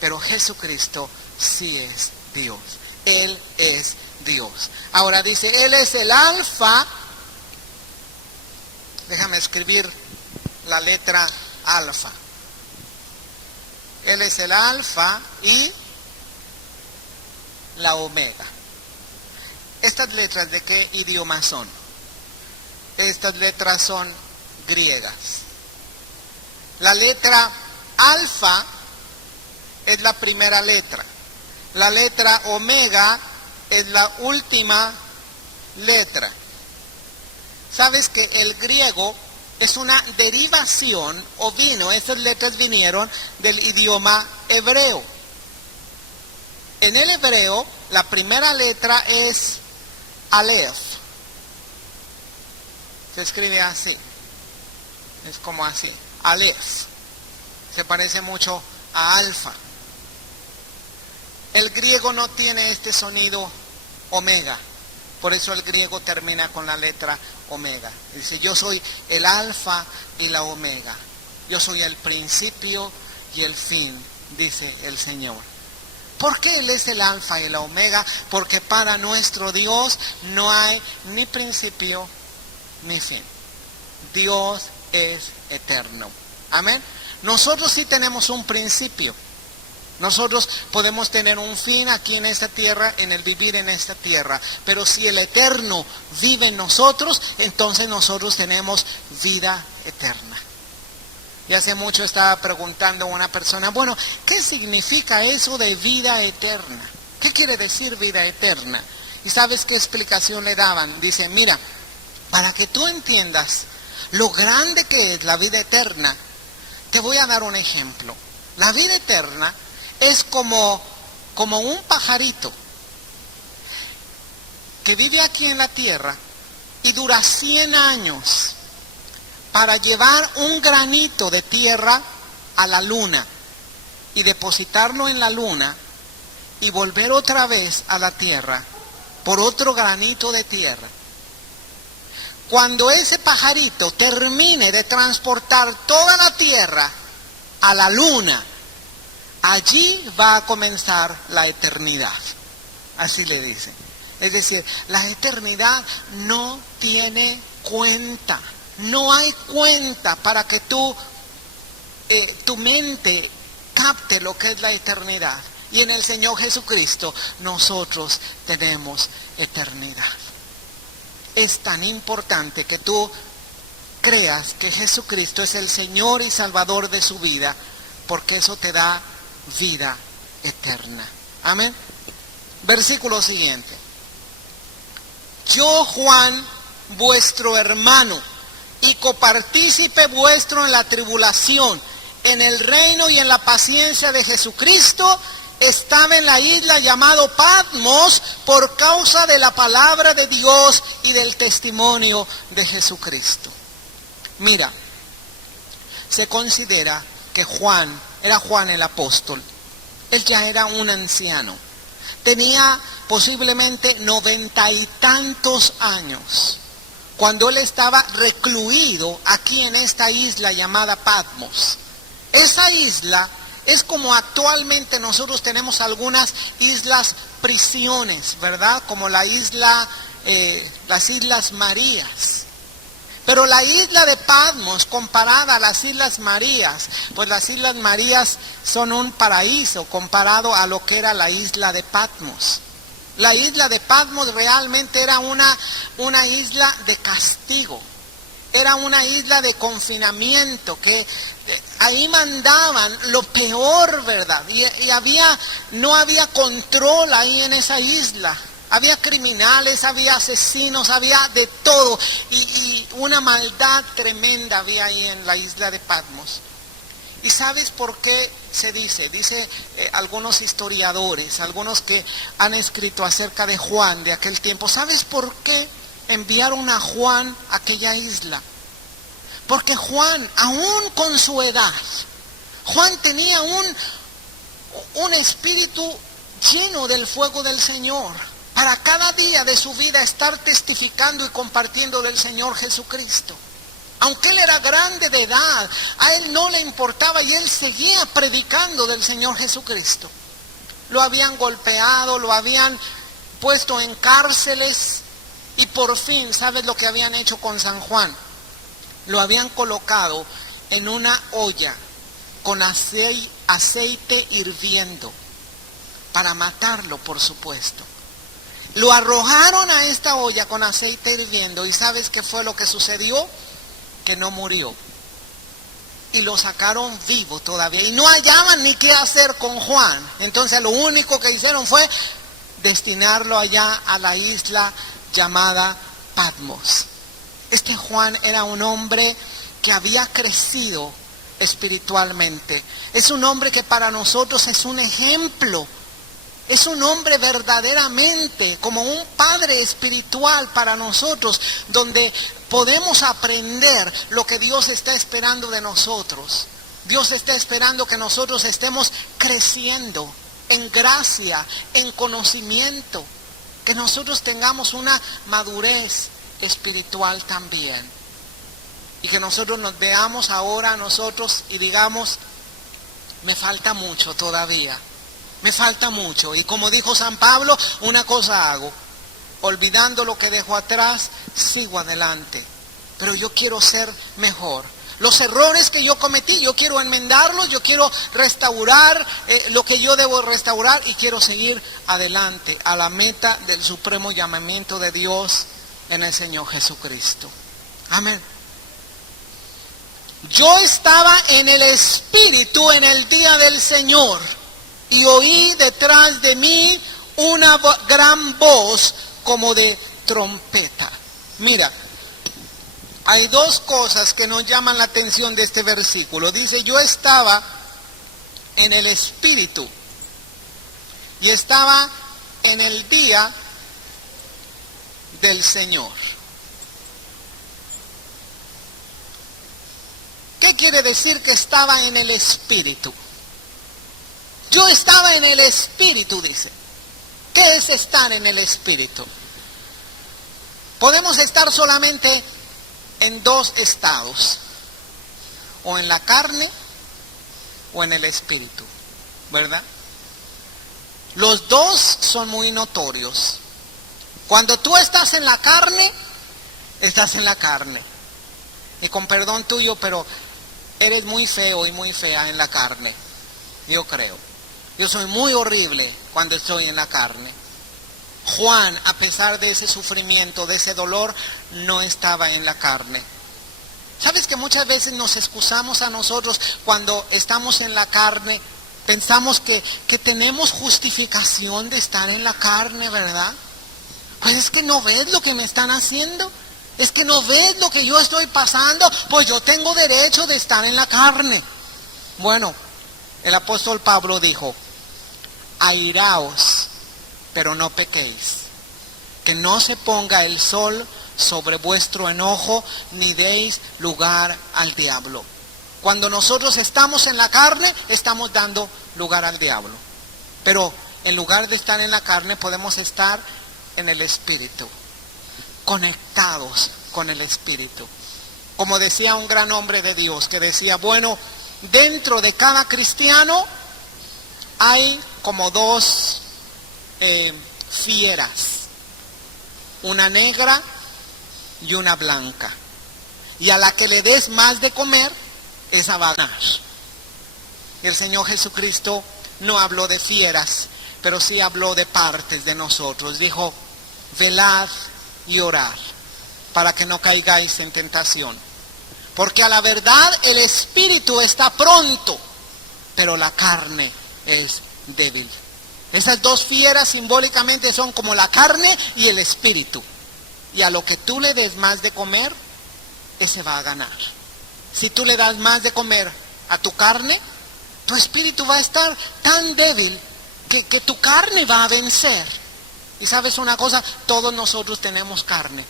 pero Jesucristo sí es Dios. Él es Dios. Ahora dice: Él es el alfa. Déjame escribir la letra alfa. Él es el alfa y la omega. ¿Estas letras de qué idioma son? Estas letras son griegas. La letra alfa es la primera letra. La letra omega es la última letra. Sabes que el griego es una derivación, o esas letras vinieron del idioma hebreo. En el hebreo, la primera letra es Aleph. Se escribe así. Es como así, Aleph. Se parece mucho a alfa. El griego no tiene este sonido omega. Por eso el griego termina con la letra omega. Dice, yo soy el alfa y la omega. Yo soy el principio y el fin, dice el Señor. ¿Por qué Él es el alfa y la omega? Porque para nuestro Dios no hay ni principio ni fin. Dios es eterno. Amén. Nosotros sí tenemos un principio. Nosotros podemos tener un fin aquí en esta tierra, en el vivir en esta tierra. Pero si el Eterno vive en nosotros, entonces nosotros tenemos vida eterna. Y hace mucho estaba preguntando a una persona, bueno, ¿qué significa eso de vida eterna? ¿Qué quiere decir vida eterna? ¿Y sabes qué explicación le daban? Dice, mira, para que tú entiendas lo grande que es la vida eterna, te voy a dar un ejemplo. La vida eterna es como un pajarito que vive aquí en la tierra y dura 100 años para llevar un granito de tierra a la luna y depositarlo en la luna y volver otra vez a la tierra por otro granito de tierra. Cuando ese pajarito termine de transportar toda la tierra a la luna, allí va a comenzar la eternidad. Así le dicen. Es decir, la eternidad no tiene cuenta. No hay cuenta para que tu mente capte lo que es la eternidad. Y en el Señor Jesucristo nosotros tenemos eternidad. Es tan importante que tú creas que Jesucristo es el Señor y Salvador de su vida, porque eso te da vida eterna. Amén. Versículo siguiente. Yo, Juan, vuestro hermano y copartícipe vuestro en la tribulación, en el reino y en la paciencia de Jesucristo, estaba en la isla llamado Patmos por causa de la palabra de Dios y del testimonio de Jesucristo. Mira, se considera que era Juan el apóstol. Él ya era un anciano. Tenía posiblemente 90 y tantos años cuando él estaba recluido aquí en esta isla llamada Patmos. Esa isla es como actualmente nosotros tenemos algunas islas prisiones, ¿verdad? Como las Islas Marías. Pero la isla de Patmos, comparada a las Islas Marías, pues las Islas Marías son un paraíso comparado a lo que era la isla de Patmos. La isla de Patmos realmente era una isla de castigo. Era una isla de confinamiento, que ahí mandaban lo peor, ¿verdad? Y no había control ahí en esa isla. Había criminales, había asesinos, había de todo. Y una maldad tremenda había ahí en la isla de Patmos. ¿Y sabes por qué se dice? Dice algunos historiadores, algunos que han escrito acerca de Juan de aquel tiempo. ¿Sabes por qué enviaron a Juan a aquella isla? Porque Juan, aún con su edad, Juan tenía un espíritu lleno del fuego del Señor, para cada día de su vida estar testificando y compartiendo del Señor Jesucristo. Aunque él era grande de edad, a él no le importaba y él seguía predicando del Señor Jesucristo. Lo habían golpeado, lo habían puesto en cárceles y por fin, ¿sabes lo que habían hecho con San Juan? Lo habían colocado en una olla con aceite hirviendo para matarlo, por supuesto. Lo arrojaron a esta olla con aceite hirviendo y ¿sabes qué fue lo que sucedió? Que no murió. Y lo sacaron vivo todavía. Y no hallaban ni qué hacer con Juan. Entonces lo único que hicieron fue destinarlo allá a la isla llamada Patmos. Este Juan era un hombre que había crecido espiritualmente. Es un hombre que para nosotros es un ejemplo. Es un hombre verdaderamente como un padre espiritual para nosotros, donde podemos aprender lo que Dios está esperando de nosotros. Dios está esperando que nosotros estemos creciendo en gracia, en conocimiento, que nosotros tengamos una madurez espiritual también. Y que nosotros nos veamos ahora a nosotros y digamos, me falta mucho todavía. Me falta mucho. Y como dijo San Pablo, una cosa hago. Olvidando lo que dejo atrás, sigo adelante. Pero yo quiero ser mejor. Los errores que yo cometí, yo quiero enmendarlos, yo quiero restaurar lo que yo debo restaurar y quiero seguir adelante a la meta del supremo llamamiento de Dios en el Señor Jesucristo. Amén. Yo estaba en el Espíritu en el día del Señor y oí detrás de mí una gran voz como de trompeta. Mira, hay dos cosas que nos llaman la atención de este versículo. Dice, yo estaba en el Espíritu y estaba en el día del Señor. ¿Qué quiere decir que estaba en el Espíritu? Yo estaba en el Espíritu, dice. ¿Qué es estar en el Espíritu? Podemos estar solamente en dos estados, o en la carne o en el Espíritu, ¿verdad? Los dos son muy notorios. Cuando tú estás en la carne, estás en la carne. Y con perdón tuyo, pero eres muy feo y muy fea en la carne, yo creo. Yo soy muy horrible cuando estoy en la carne. Juan, a pesar de ese sufrimiento, de ese dolor, no estaba en la carne. ¿Sabes que muchas veces nos excusamos a nosotros cuando estamos en la carne? Pensamos que tenemos justificación de estar en la carne, ¿verdad? Pues es que no ves lo que me están haciendo. Es que no ves lo que yo estoy pasando. Pues yo tengo derecho de estar en la carne. Bueno, el apóstol Pablo dijo, airaos, pero no pequéis, que no se ponga el sol sobre vuestro enojo, ni deis lugar al diablo. Cuando nosotros estamos en la carne, estamos dando lugar al diablo. Pero en lugar de estar en la carne, podemos estar en el Espíritu, conectados con el Espíritu. Como decía un gran hombre de Dios, que decía, bueno, dentro de cada cristiano hay como dos fieras, una negra y una blanca, y a la que le des más de comer, esa va a ganar. Y el Señor Jesucristo no habló de fieras, pero sí habló de partes de nosotros. Dijo, velad y orad, para que no caigáis en tentación, porque a la verdad el espíritu está pronto, pero la carne es débil. Esas dos fieras simbólicamente son como la carne y el espíritu. Y a lo que tú le des más de comer, ese va a ganar. Si tú le das más de comer a tu carne, tu espíritu va a estar tan débil que tu carne va a vencer. Y sabes una cosa, todos nosotros tenemos carne.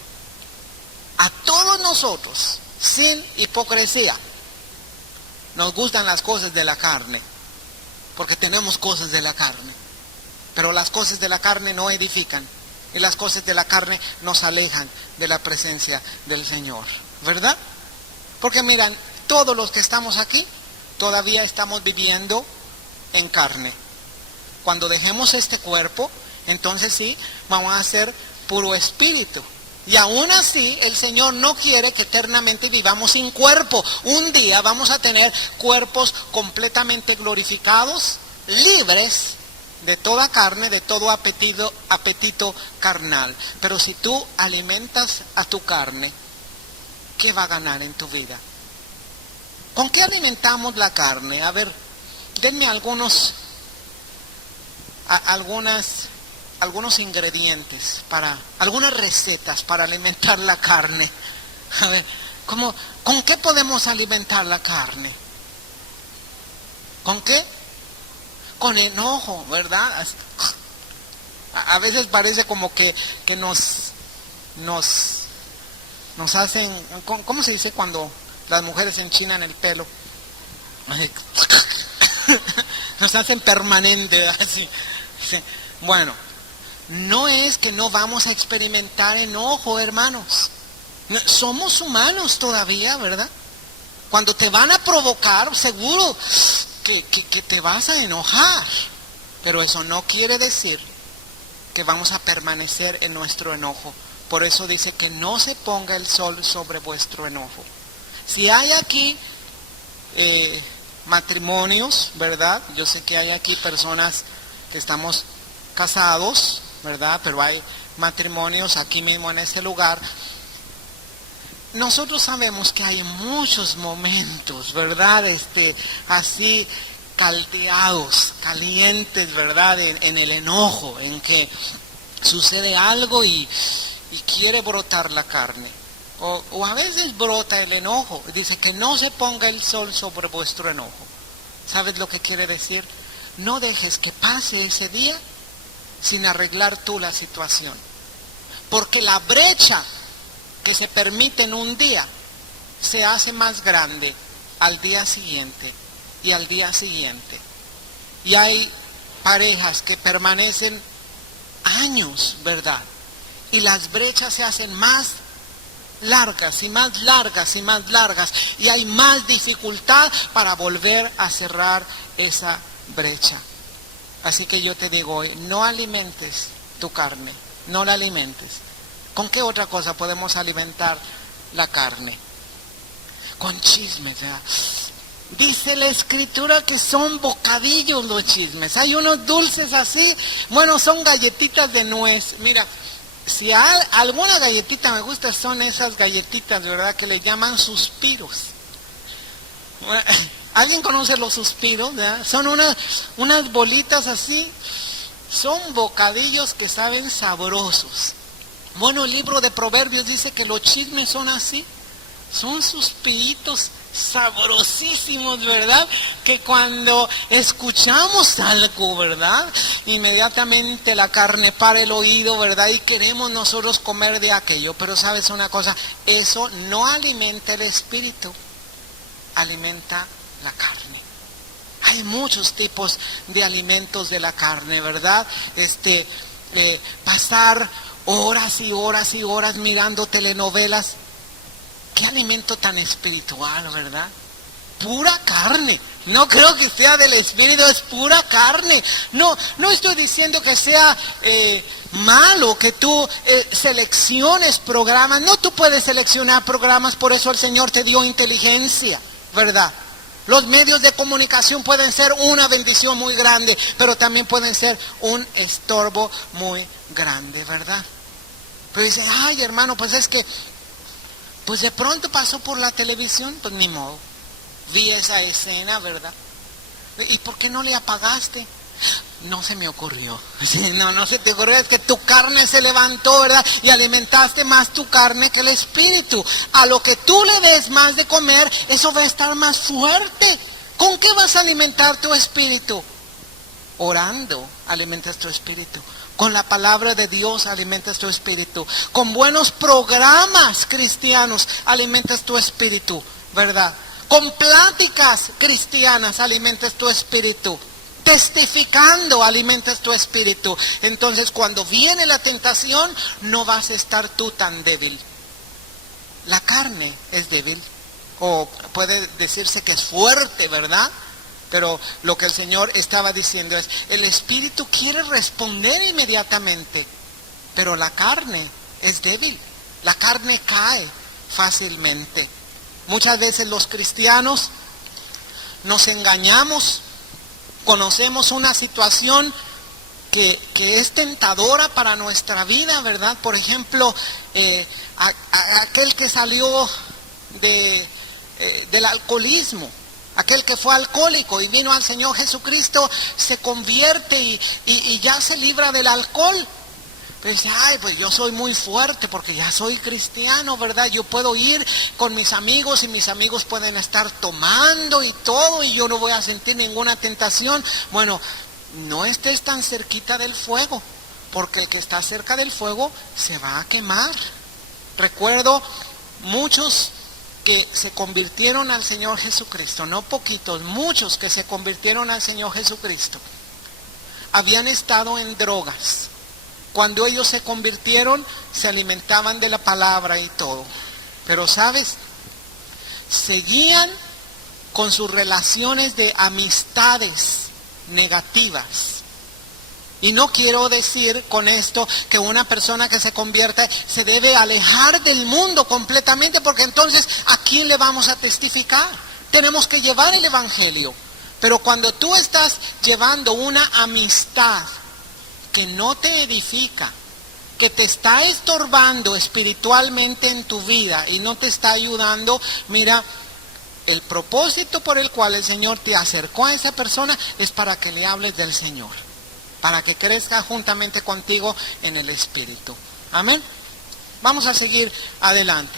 A todos nosotros, sin hipocresía, nos gustan las cosas de la carne, porque tenemos cosas de la carne. Pero las cosas de la carne no edifican, y las cosas de la carne nos alejan de la presencia del Señor, ¿verdad? Porque miran, todos los que estamos aquí, todavía estamos viviendo en carne. Cuando dejemos este cuerpo, entonces sí, vamos a ser puro espíritu. Y aún así, el Señor no quiere que eternamente vivamos sin cuerpo. Un día vamos a tener cuerpos completamente glorificados, libres de toda carne, de todo apetito carnal. Pero si tú alimentas a tu carne, ¿qué va a ganar en tu vida? ¿Con qué alimentamos la carne? A ver, denme algunas algunos ingredientes algunas recetas para alimentar la carne. A ver, ¿con qué podemos alimentar la carne? ¿Con qué? Con enojo, ¿verdad? A veces parece como que nos hacen, ¿cómo se dice cuando las mujeres enchinan el pelo? Nos hacen permanente, así. Sí. Bueno, no es que no vamos a experimentar enojo, hermanos. Somos humanos todavía, ¿verdad? Cuando te van a provocar, seguro que te vas a enojar. Pero eso no quiere decir que vamos a permanecer en nuestro enojo. Por eso dice que no se ponga el sol sobre vuestro enojo. Si hay aquí matrimonios, ¿verdad? Yo sé que hay aquí personas que estamos casados, ¿verdad? Pero hay matrimonios aquí mismo en este lugar. Nosotros sabemos que hay muchos momentos, ¿verdad? Así caldeados, calientes, ¿verdad? En el enojo, en que sucede algo y quiere brotar la carne. O a veces brota el enojo. Dice que no se ponga el sol sobre vuestro enojo. ¿Sabes lo que quiere decir? No dejes que pase ese día sin arreglar tú la situación. Porque la brecha que se permite en un día se hace más grande al día siguiente y al día siguiente. Y hay parejas que permanecen años, ¿verdad? Y las brechas se hacen más largas y más largas y más largas, y hay más dificultad para volver a cerrar esa brecha. Así que yo te digo hoy, no alimentes tu carne, no la alimentes. ¿Con qué otra cosa podemos alimentar la carne? Con chismes, ¿verdad? Dice la escritura que son bocadillos los chismes. Hay unos dulces así, bueno, son galletitas de nuez. Mira, si alguna galletita me gusta, son esas galletitas, ¿verdad? Que le llaman suspiros. ¿Alguien conoce los suspiros? ¿Verdad? Son unas bolitas así. Son bocadillos que saben sabrosos. Bueno, el libro de Proverbios dice que los chismes son así. Son suspiritos sabrosísimos, ¿verdad? Que cuando escuchamos algo, ¿verdad? Inmediatamente la carne para el oído, ¿verdad? Y queremos nosotros comer de aquello. Pero ¿sabes una cosa? Eso no alimenta el espíritu, alimenta la carne. Hay muchos tipos de alimentos de la carne, ¿verdad? Pasar horas y horas y horas mirando telenovelas. Qué alimento tan espiritual, ¿verdad? Pura carne. No creo que sea del espíritu, es pura carne. No estoy diciendo que sea malo que tú selecciones programas. No, tú puedes seleccionar programas, por eso el Señor te dio inteligencia, ¿verdad? Los medios de comunicación pueden ser una bendición muy grande, pero también pueden ser un estorbo muy grande, ¿verdad? Pero dice, ay hermano, pues es que pues de pronto pasó por la televisión, pues ni modo. Vi esa escena, ¿verdad? ¿Y por qué no le apagaste? No se me ocurrió. No se te ocurrió, es que tu carne se levantó, ¿verdad? Y alimentaste más tu carne que el espíritu. A lo que tú le des más de comer, eso va a estar más fuerte. ¿Con qué vas a alimentar tu espíritu? Orando alimentas tu espíritu. Con la palabra de Dios alimentas tu espíritu. Con buenos programas cristianos alimentas tu espíritu, ¿verdad? Con pláticas cristianas alimentas tu espíritu. Testificando alimentas tu espíritu. Entonces cuando viene la tentación no vas a estar tú tan débil. La carne es débil, o puede decirse que es fuerte, ¿verdad? Pero lo que el Señor estaba diciendo es, el espíritu quiere responder inmediatamente, pero la carne es débil, la carne cae fácilmente. Muchas veces los cristianos nos engañamos, conocemos una situación que es tentadora para nuestra vida, ¿verdad? Por ejemplo, aquel que salió del alcoholismo, Aquel que fue alcohólico y vino al Señor Jesucristo se convierte y ya se libra del alcohol. Pero dice, ay, pues yo soy muy fuerte porque ya soy cristiano, ¿verdad? Yo puedo ir con mis amigos y mis amigos pueden estar tomando y todo y yo no voy a sentir ninguna tentación. Bueno, no estés tan cerquita del fuego, porque el que está cerca del fuego se va a quemar. Recuerdo muchos que se convirtieron al Señor Jesucristo, no poquitos, muchos que se convirtieron al Señor Jesucristo, habían estado en drogas. Cuando ellos se convirtieron, se alimentaban de la palabra y todo. Pero ¿sabes? Seguían con sus relaciones de amistades negativas. Y no quiero decir con esto que una persona que se convierta se debe alejar del mundo completamente, porque entonces ¿a quién le vamos a testificar? Tenemos que llevar el evangelio. Pero cuando tú estás llevando una amistad que no te edifica, que te está estorbando espiritualmente en tu vida y no te está ayudando, mira, el propósito por el cual el Señor te acercó a esa persona es para que le hables del Señor, para que crezca juntamente contigo en el Espíritu. Amén. Vamos a seguir adelante.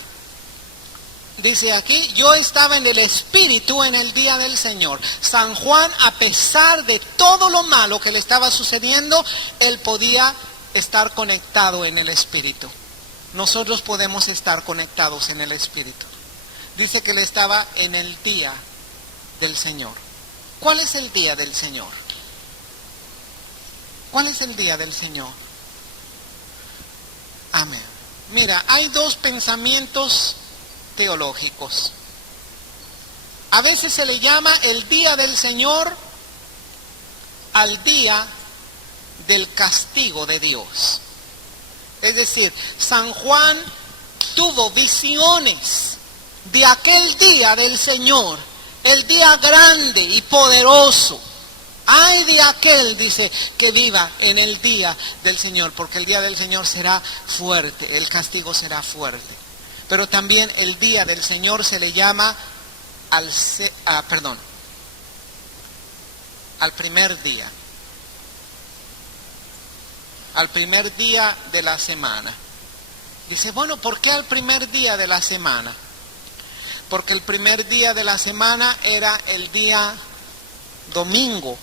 Dice aquí, yo estaba en el Espíritu en el día del Señor. San Juan, a pesar de todo lo malo que le estaba sucediendo, él podía estar conectado en el Espíritu. Nosotros podemos estar conectados en el Espíritu. Dice que él estaba en el día del Señor. ¿Cuál es el día del Señor? ¿Cuál es el día del Señor? Amén. Mira, hay dos pensamientos teológicos. A veces se le llama el día del Señor al día del castigo de Dios. Es decir, San Juan tuvo visiones de aquel día del Señor, el día grande y poderoso. Ay de aquel, dice, que viva en el día del Señor, porque el día del Señor será fuerte, el castigo será fuerte. Pero también el día del Señor se le llama al primer día. Al primer día de la semana. Dice, bueno, ¿por qué al primer día de la semana? Porque el primer día de la semana era el día domingo,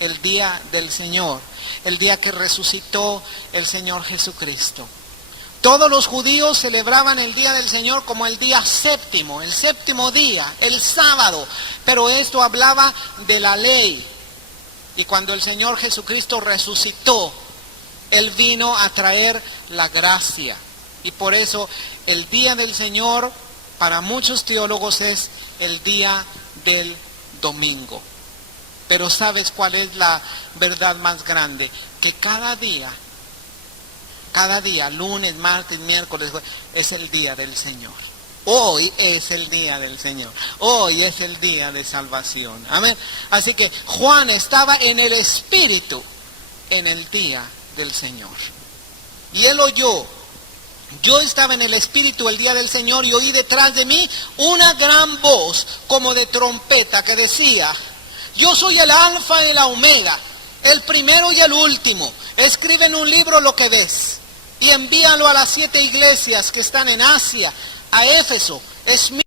el día del Señor, el día que resucitó el Señor Jesucristo. Todos los judíos celebraban el día del Señor como el día séptimo, el séptimo día, el sábado. Pero esto hablaba de la ley. Y cuando el Señor Jesucristo resucitó, Él vino a traer la gracia. Y por eso el día del Señor para muchos teólogos es el día del domingo. Pero ¿sabes cuál es la verdad más grande? Que cada día, lunes, martes, miércoles, es el día del Señor. Hoy es el día del Señor. Hoy es el día de salvación. Amén. Así que Juan estaba en el Espíritu en el día del Señor. Y él oyó. Yo estaba en el Espíritu el día del Señor y oí detrás de mí una gran voz como de trompeta que decía: yo soy el Alfa y la Omega, el primero y el último. Escribe en un libro lo que ves y envíalo a las 7 iglesias que están en Asia, a Éfeso, Esmirna,